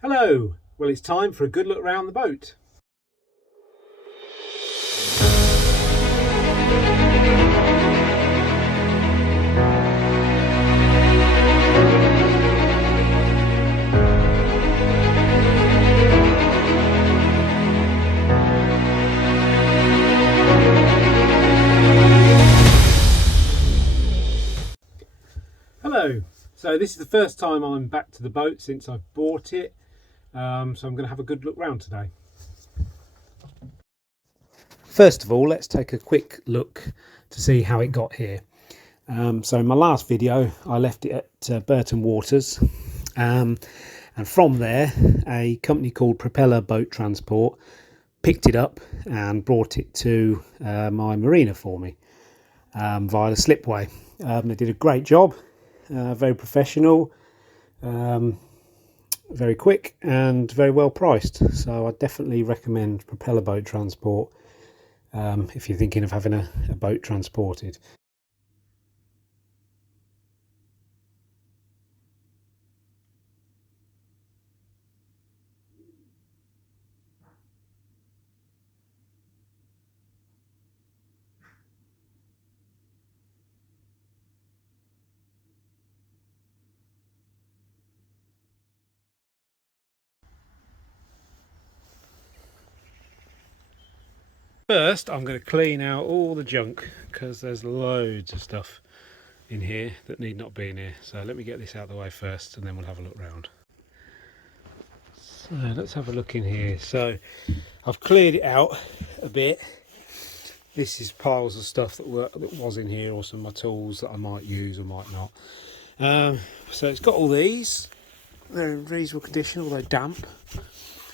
Hello, well it's time for a good look round the boat. Hello, so this is the first time I'm back to the boat since I've bought it, so I'm going to have a good look round today. First of all, let's take a quick look to see how it got here. So in my last video I left it at Burton Waters, and from there a company called Propeller Boat Transport picked it up and brought it to my marina for me via the slipway. They did a great job, very professional, very quick and very well priced, so I definitely recommend Propeller Boat Transport if you're thinking of having a boat transported. First, I'm going to clean out all the junk because there's loads of stuff in here that need not be in here. So let me get this out of the way first and then we'll have a look round. So let's have a look in here. So I've cleared it out a bit. This is piles of stuff that was in here, or some of my tools that I might use or might not. So it's got all these. They're in reasonable condition, although damp.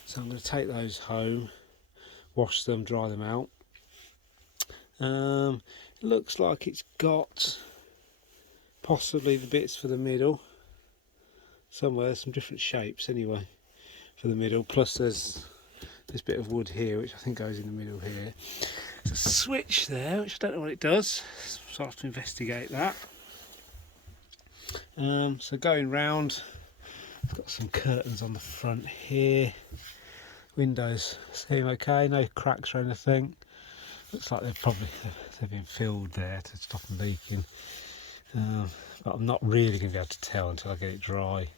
So I'm going to take those home, wash them, dry them out. It looks like it's got possibly the bits for the middle somewhere, some different shapes anyway for the middle, plus there's this bit of wood here which I think goes in the middle here. There's a switch there which I don't know what it does, so I'll have to investigate that. So going round, I've got some curtains on the front here. Windows seem okay, no cracks or anything. Looks like they've been filled there to stop them leaking, but I'm not really going to be able to tell until I get it dry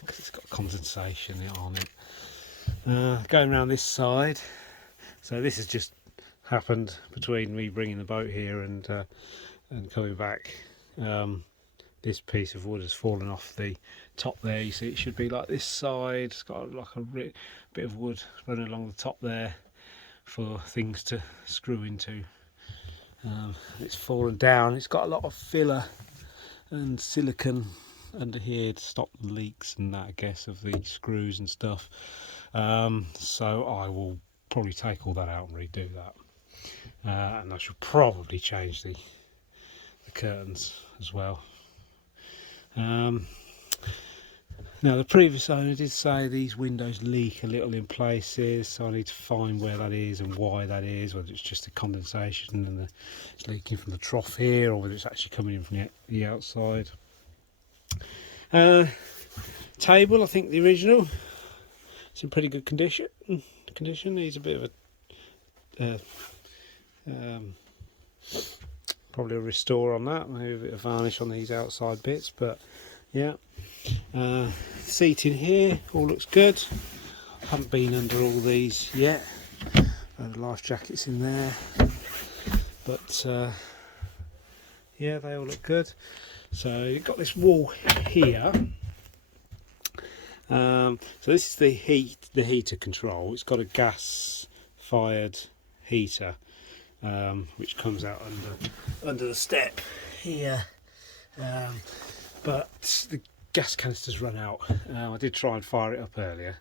because it's got condensation on it. Going around this side, so this has just happened between me bringing the boat here and coming back. This piece of wood has fallen off the top there. You see it should be like this side. It's got like a bit of wood running along the top there for things to screw into. It's fallen down. It's got a lot of filler and silicone under here to stop the leaks and that, I guess, of the screws and stuff. So I will probably take all that out and redo that. And I should probably change the curtains as well. Now the previous owner did say these windows leak a little in places, so I need to find where that is and why that is, whether it's just the condensation and it's leaking from the trough here, or whether it's actually coming in from the outside. Table, I think the original, it's in pretty good condition. Needs a bit of a probably a restore on that, maybe a bit of varnish on these outside bits, but yeah. Seating here all looks good. Haven't been under all these yet. The life jackets in there, but yeah, they all look good. So you've got this wall here. So this is the heater control. It's got a gas fired heater which comes out under the step here, but the gas canister's run out. I did try and fire it up earlier,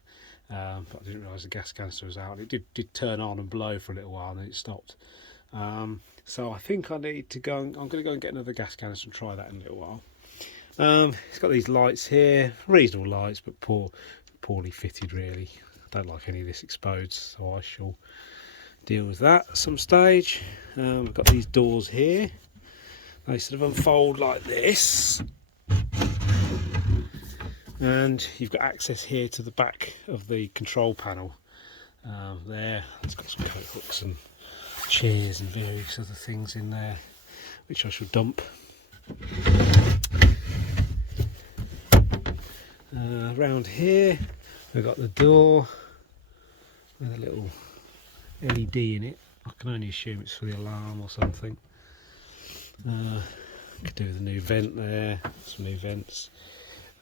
but I didn't realise the gas canister was out. It did turn on and blow for a little while and then it stopped. So I think I need to go. I'm going to go and get another gas canister and try that in a little while. It's got these lights here, reasonable lights, but poorly fitted really. I don't like any of this exposed, so I shall deal with that at some stage. We've got these doors here. They sort of unfold like this, and you've got access here to the back of the control panel. There, it's got some coat hooks and chairs and various other things in there, which I shall dump. Around here, we've got the door with a little LED in it. I can only assume it's for the alarm or something. Could do with a new vent there, some new vents.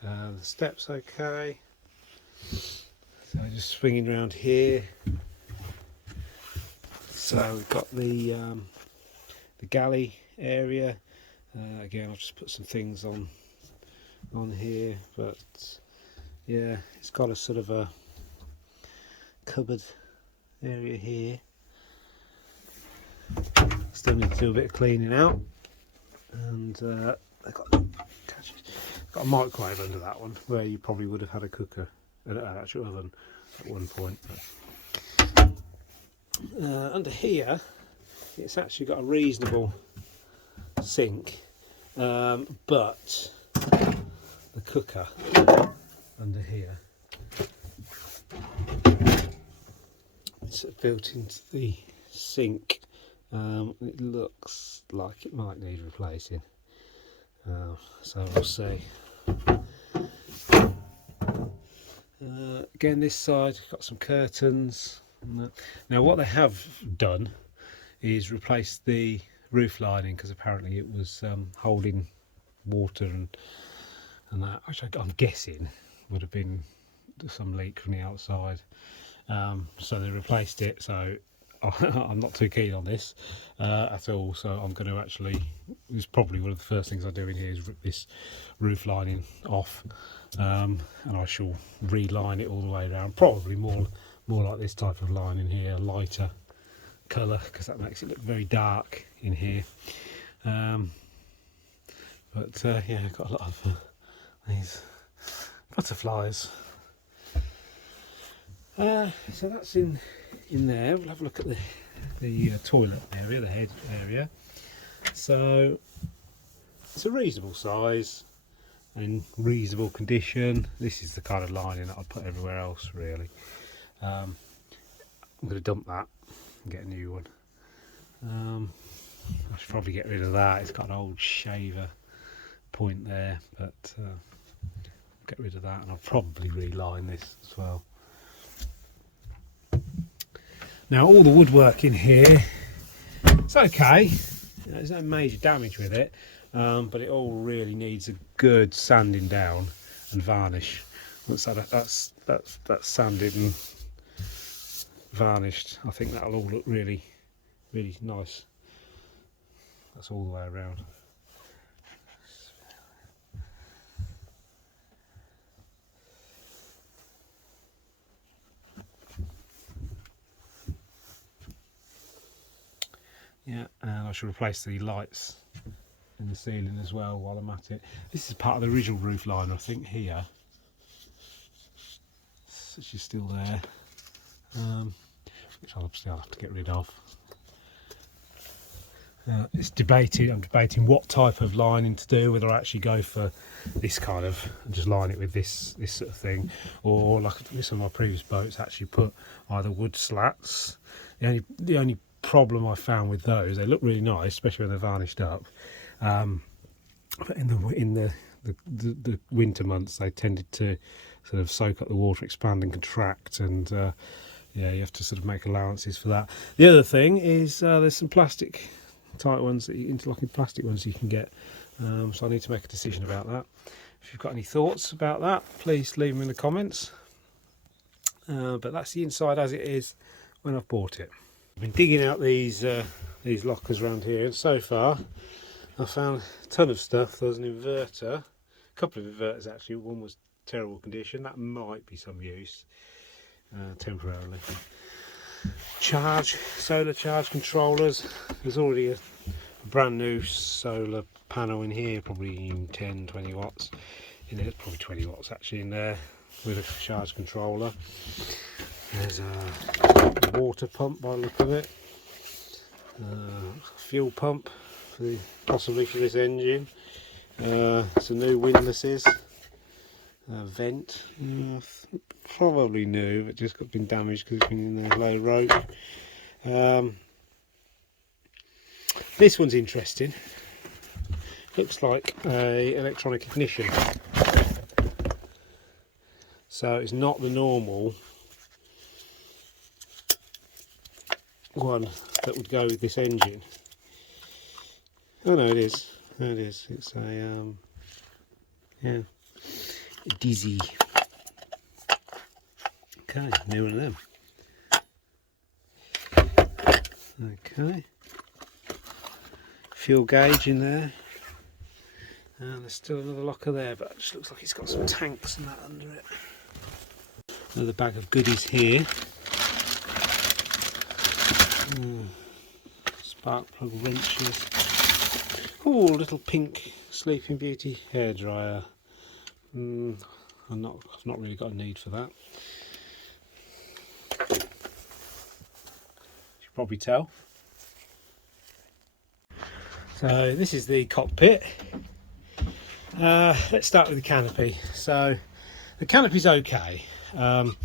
The steps okay. So just swinging around here. So we've got the galley area. Again, I've just put some things on here, but yeah, it's got a sort of a cupboard area here. Still need to do a bit of cleaning out, and I've got a microwave under that one, where you probably would have had a cooker, an actual oven at one point. Under here, it's actually got a reasonable sink, but the cooker under here, it's built into the sink. It looks like it might need replacing, so we'll see. Again, this side got some curtains. Now what they have done is replace the roof lining, because apparently it was holding water and that, which I'm guessing would have been some leak from the outside. So they replaced it, so I'm not too keen on this at all, so I'm going to actually, it's probably one of the first things I do in here is rip this roof lining off, and I shall reline it all the way around, probably more like this type of line in here, lighter colour, because that makes it look very dark in here. But yeah, I've got a lot of these butterflies. So that's in there. We'll have a look at the toilet area, the head area. So it's a reasonable size and reasonable condition. This is the kind of lining that I'd put everywhere else, really. I'm going to dump that and get a new one. I should probably get rid of that. It's got an old shaver point there, but get rid of that, and I'll probably reline this as well. Now all the woodwork in here, it's okay, there's no major damage with it, but it all really needs a good sanding down and varnish. Once that's sanded and varnished, I think that'll all look really nice. That's all the way around. Yeah, and I should replace the lights in the ceiling as well while I'm at it. This is part of the original roof liner, I think, here. She's still there, which obviously I'll have to get rid of. I'm debating what type of lining to do, whether I actually go for this kind of, just line it with this sort of thing, or like some of my previous boats actually put either wood slats. The only problem I found with those, they look really nice, especially when they're varnished up, but in the winter months they tended to sort of soak up the water, expand and contract, and yeah, you have to sort of make allowances for that. The other thing is there's some plastic tight ones, interlocking plastic ones you can get, so I need to make a decision about that. If you've got any thoughts about that, please leave them in the comments. But that's the inside as it is when I've bought it. I've been digging out these lockers around here, and so far I found a ton of stuff. There was an inverter, a couple of inverters actually. One was terrible condition, that might be some use temporarily. Solar charge controllers. There's already a brand new solar panel in here, probably 10-20 watts in it, probably 20 watts actually in there, with a charge controller. There's a water pump by the look of it, fuel pump possibly for this engine, some new windlasses, vent. Probably new, but just been damaged because it's been in there low rope. This one's interesting. Looks like a electronic ignition. So it's not the normal one that would go with this engine. Oh no, it is. No, it is. It's a yeah, Dizzy. Okay, new one of them. Okay, fuel gauge in there, and there's still another locker there, but it just looks like it's got some tanks and that under it. Another bag of goodies here. Spark plug wrenches. Oh, little pink Sleeping Beauty hairdryer. I've not really got a need for that. You should probably tell. So this is the cockpit. Let's start with the canopy. So the canopy's okay. The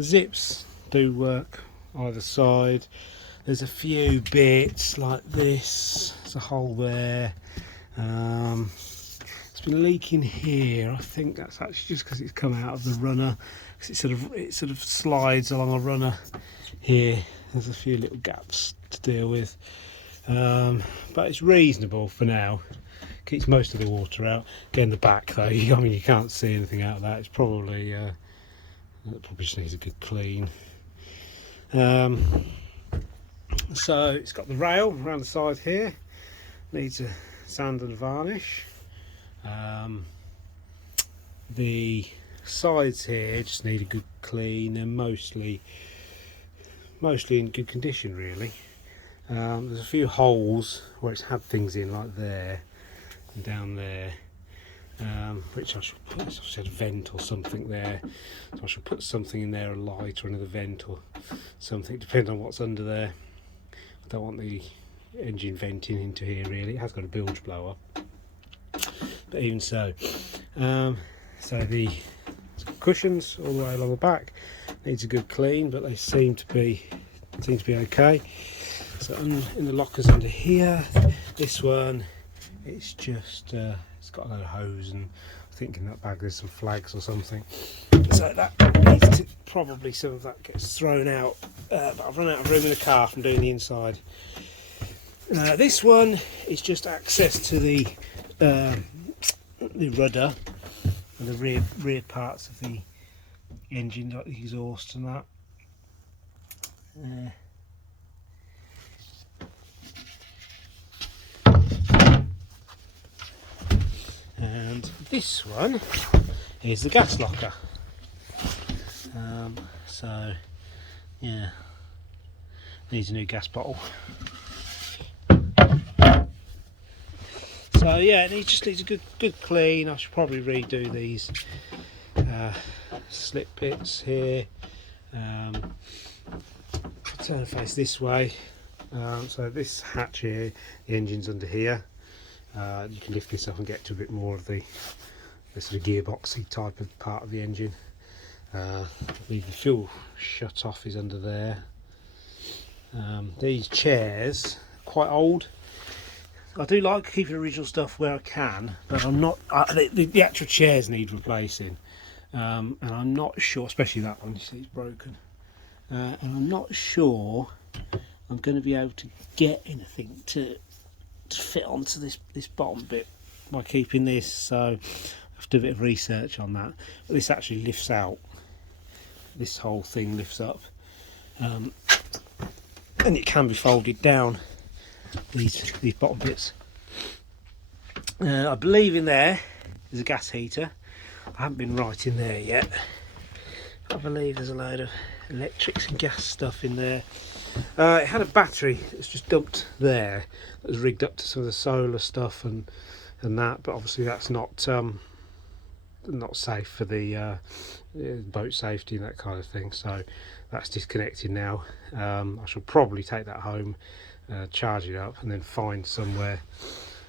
zips do work either side. There's a few bits like this. There's a hole there. It's been leaking here. I think that's actually just because it's come out of the runner. Because it sort of slides along a runner here. There's a few little gaps to deal with, but it's reasonable for now. Keeps most of the water out. Again, the back though, I mean, you can't see anything out of that. It's probably it probably just needs a good clean. So it's got the rail around the side here. Needs a sand and varnish. The sides here just need a good clean. They're mostly in good condition really. There's a few holes where it's had things in, like there and down there, which I should put, I said vent or something there, so I should put something in there, a light or another vent or something, depending on what's under there. I don't want the engine venting into here really. It has got a bilge blower, but even so, so the cushions all the way along the back needs a good clean, but they seem to be okay. So in the lockers under here, this one, it's just it's got a load of hose, and I think in that bag there's some flags or something, so that needs to, probably some of that gets thrown out, but I've run out of room in the car from doing the inside. This one is just access to the rudder and the rear parts of the engine, like the exhaust and that. And this one is the gas locker. So yeah, needs a new gas bottle. So yeah, it just needs a good clean. I should probably redo these slip bits here. Turn the face this way. So this hatch here, the engine's under here. You can lift this up and get to a bit more of the sort of gearboxy type of part of the engine. The fuel shut off is under there. These chairs are quite old. I do like keeping original stuff where I can, but I'm not. The actual chairs need replacing, and I'm not sure. Especially that one, you see, it's broken, and I'm not sure I'm going to be able to get anything to fit onto this bottom bit by keeping this. So I have to do a bit of research on that. But this actually lifts out. This whole thing lifts up, and it can be folded down. These bottom bits. I believe in there is a gas heater. I haven't been right in there yet. I believe there's a load of electrics and gas stuff in there. It had a battery that's just dumped there. That was rigged up to some of the solar stuff and that, but obviously that's not safe for the boat safety and that kind of thing. So that's disconnected now. I shall probably take that home, charge it up, and then find somewhere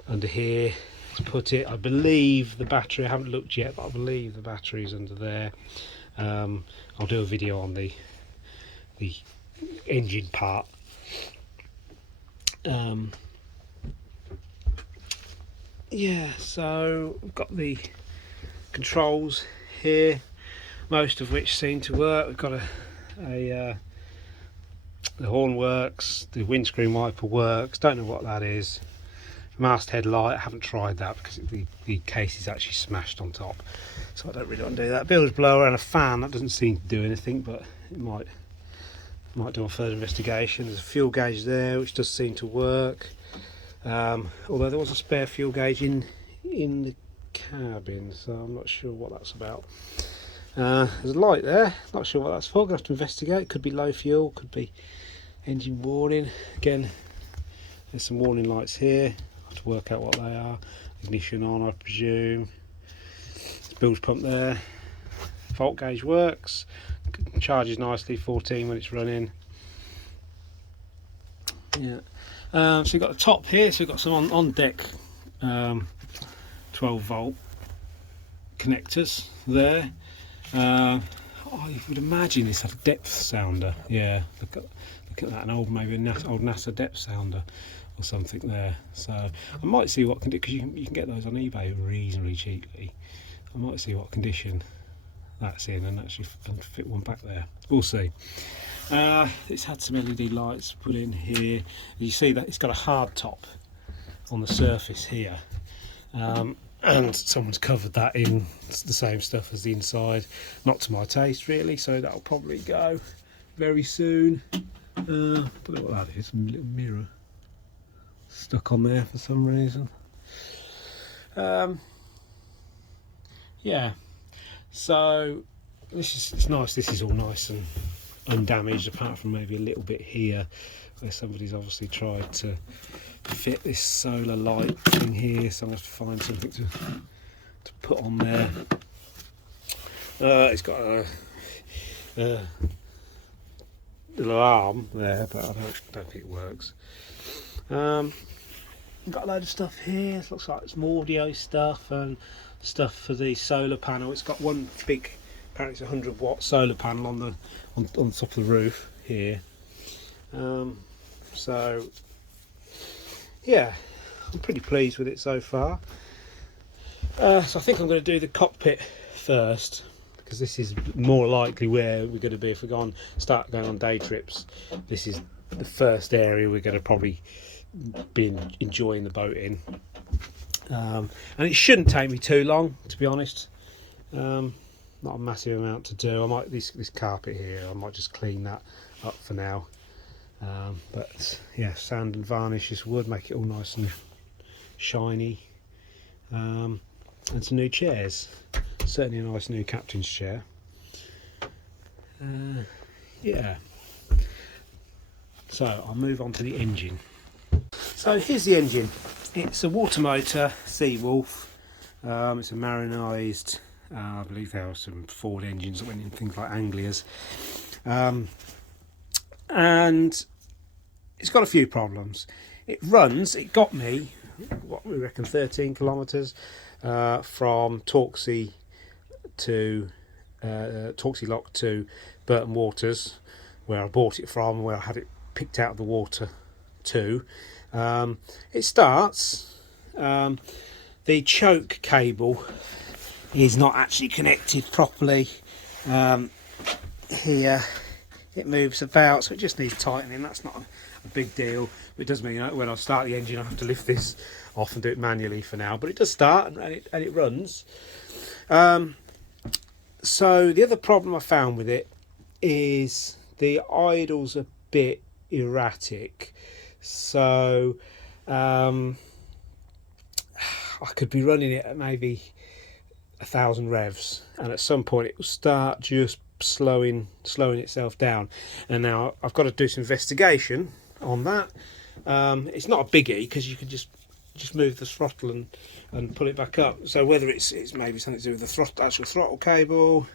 under here to put it. I believe the battery, I haven't looked yet, but I believe the battery is under there. I'll do a video on the engine part. Yeah, so we've got the controls here, most of which seem to work. We've got the horn works, the windscreen wiper works, don't know what that is. Masthead light, I haven't tried that because the case is actually smashed on top, so I don't really want to do that. Bilge blower and a fan, that doesn't seem to do anything, but it might do a further investigation. There's a fuel gauge there which does seem to work, although there was a spare fuel gauge in the cabin, so I'm not sure what that's about. There's a light there, not sure what that's for, gonna have to investigate. Could be low fuel, could be engine warning. Again, there's some warning lights here, I have to work out what they are. Ignition on, I presume. Bilge pump there. Volt gauge works, charges nicely, 14 when it's running. Yeah. So you've got the top here, so you've got some on deck 12 volt connectors there. Oh, you would imagine this had a depth sounder. Yeah, look at that, maybe an old NASA depth sounder or something there. So I might see what condition, because you can get those on eBay reasonably cheaply. I might see what condition that's in and actually fit one back there. We'll see. It's had some LED lights put in here. You see that it's got a hard top on the surface here, and someone's covered that in the same stuff as the inside. Not to my taste really, so that'll probably go very soon. Don't know what that is, a little mirror stuck on there for some reason. Yeah, so it's nice. This is all nice and undamaged, apart from maybe a little bit here where somebody's obviously tried to fit this solar light thing here, so I have to find something to put on there. It's got a little arm there, but I don't think it works. Got a load of stuff here. It looks like some audio stuff and stuff for the solar panel. It's got one big, apparently it's a 100-watt solar panel on top of the roof here. So yeah, I'm pretty pleased with it so far. So I think I'm going to do the cockpit first, because this is more likely where we're going to be if we start going on day trips. This is the first area we're going to probably be enjoying the boat in, and it shouldn't take me too long, to be honest. Not a massive amount to do. I might this carpet here, I might just clean that up for now. But yeah, sand and varnish this wood, make it all nice and shiny. And some new chairs, certainly a nice new captain's chair. Yeah, so I'll move on to the engine. So here's the engine. It's a water motor Seawolf. It's a marinised, I believe there are some Ford engines that went in things like Anglias, and it's got a few problems. It got me, what we reckon, 13 kilometres from Torksey Lock to Burton Waters, where I bought it from, where I had it picked out of the water too. It starts, the choke cable is not actually connected properly. Here it moves about, so it just needs tightening. That's not a big deal. It does mean when I start the engine I have to lift this off and do it manually for now, but it does start and it runs. So the other problem I found with it is the idle's a bit erratic. So I could be running it at maybe 1,000 revs, and at some point it will start just slowing itself down. And now I've got to do some investigation on that. It's not a biggie, because you can just move the throttle and pull it back up. So whether it's maybe something to do with the actual throttle cable,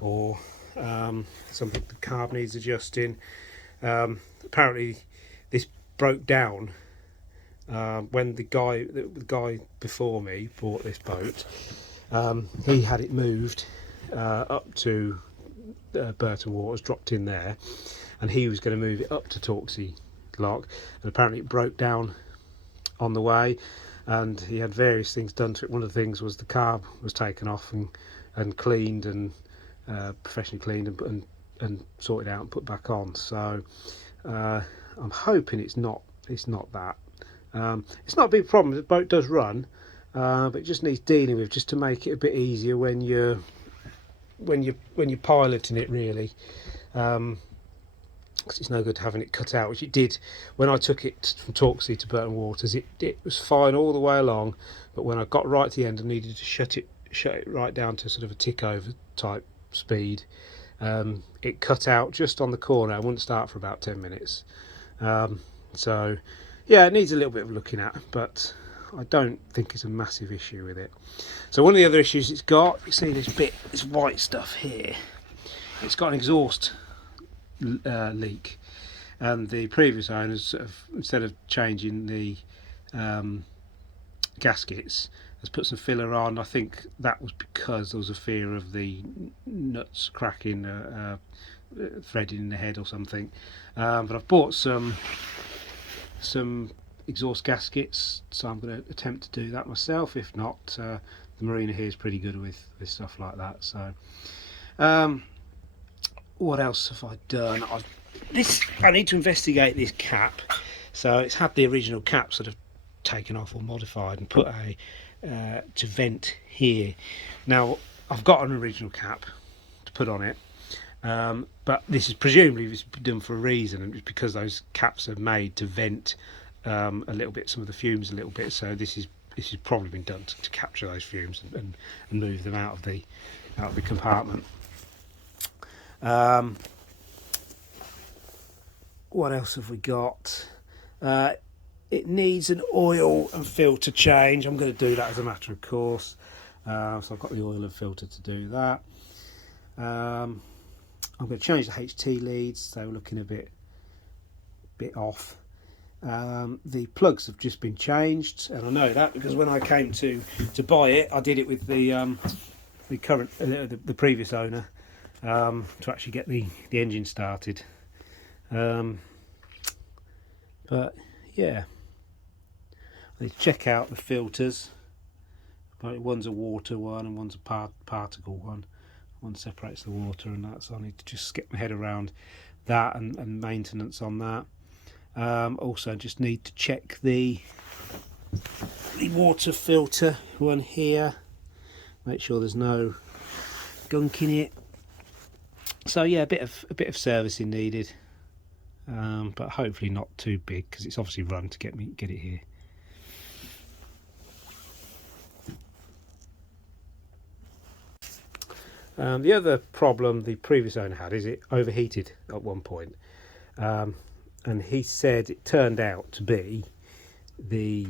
or something the carb needs adjusting. Apparently this broke down when the guy before me bought this boat, he had it moved up to Burton Waters, dropped in there, and he was going to move it up to Torksey Lock, and apparently it broke down on the way, and he had various things done to it. One of the things was the carb was taken off and cleaned and professionally cleaned and sorted out and put back on. So I'm hoping it's not that. It's not a big problem. The boat does run, but it just needs dealing with just to make it a bit easier when you're piloting it, really. Because it's no good having it cut out, which it did when I took it from Torksey to Burton Waters. It was fine all the way along, but when I got right to the end and needed to shut it right down to sort of a tick over type speed, it cut out just on the corner. I wouldn't start for about 10 minutes. So yeah, it needs a little bit of looking at, but I don't think it's a massive issue with it. So one of the other issues it's got, you see this white stuff here, it's got an exhaust leak, and the previous owners sort of, instead of changing the gaskets, has put some filler on. I think that was because there was a fear of the nuts cracking, threading in the head or something. But I've bought some exhaust gaskets, so I'm going to attempt to do that myself. If not, the marina here is pretty good with stuff like that. So what else have I done? I need to investigate this cap. So it's had the original cap sort of taken off or modified and put a to vent here. Now I've got an original cap to put on it, but this is presumably done for a reason, and it's because those caps are made to vent a little bit, some of the fumes a little bit. So this has probably been done to capture those fumes and move them out of the compartment. What else have we got? It needs an oil and filter change. I'm going to do that as a matter of course. So I've got the oil and filter to do that. I'm going to change the HT leads, so we're looking a bit off. The plugs have just been changed, and I know that because when I came to buy it, I did it with the previous owner to actually get the engine started. But yeah, I need to check out the filters. One's a water one and one's a particle one. One separates the water and that, so I need to just get my head around that and maintenance on that. Also just need to check the water filter one here, make sure there's no gunk in it. So yeah, a bit of servicing needed, but hopefully not too big because it's obviously run to get it here. The other problem the previous owner had is it overheated at one point, and he said it turned out to be the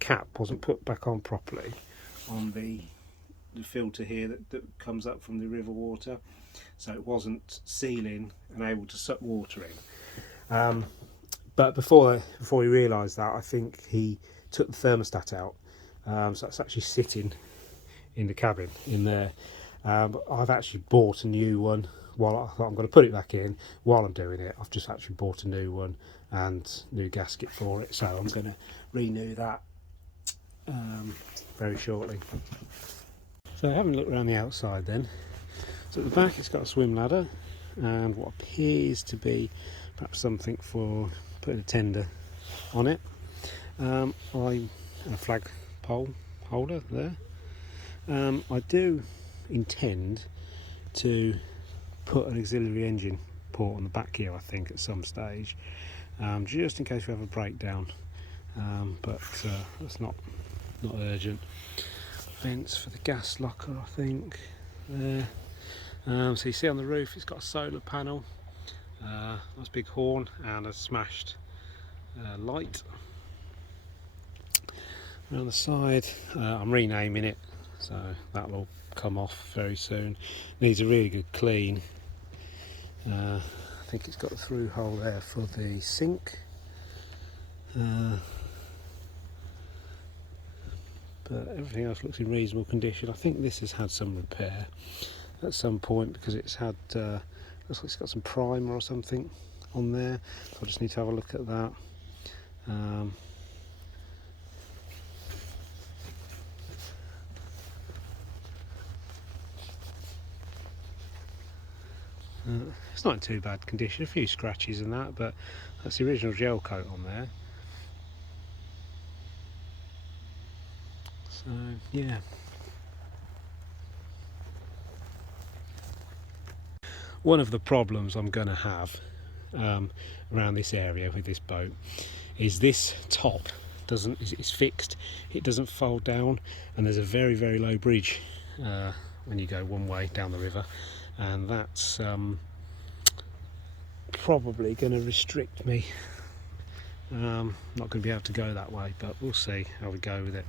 cap wasn't put back on properly on the filter here that comes up from the river water, so it wasn't sealing and able to suck water in. But before he realised that, I think he took the thermostat out, so it's actually sitting in the cabin in there. But I've actually bought a new one. While I thought I'm going to put it back in, while I'm doing it, I've just actually bought a new one and new gasket for it, so I'm going to renew that very shortly. So having a look around the outside then, so at the back it's got a swim ladder and what appears to be perhaps something for putting a tender on it. A flag pole holder there. I do intend to put an auxiliary engine port on the back here, I think, at some stage, just in case we have a breakdown, but that's not urgent. Vents for the gas locker, I think, there. So you see on the roof it's got a solar panel, nice big horn and a smashed light. Around the side, I'm renaming it, so that will come off very soon. Needs a really good clean. I think it's got a through hole there for the sink. But everything else looks in reasonable condition. I think this has had some repair at some point because it's had looks like it's got some primer or something on there, so I just need to have a look at that. It's not in too bad condition, a few scratches and that, but that's the original gel coat on there. So yeah. One of the problems I'm going to have around this area with this boat is this top it's fixed, it doesn't fold down, and there's a very, very low bridge when you go one way down the river, and that's probably going to restrict me. Not going to be able to go that way, but we'll see how we go with it.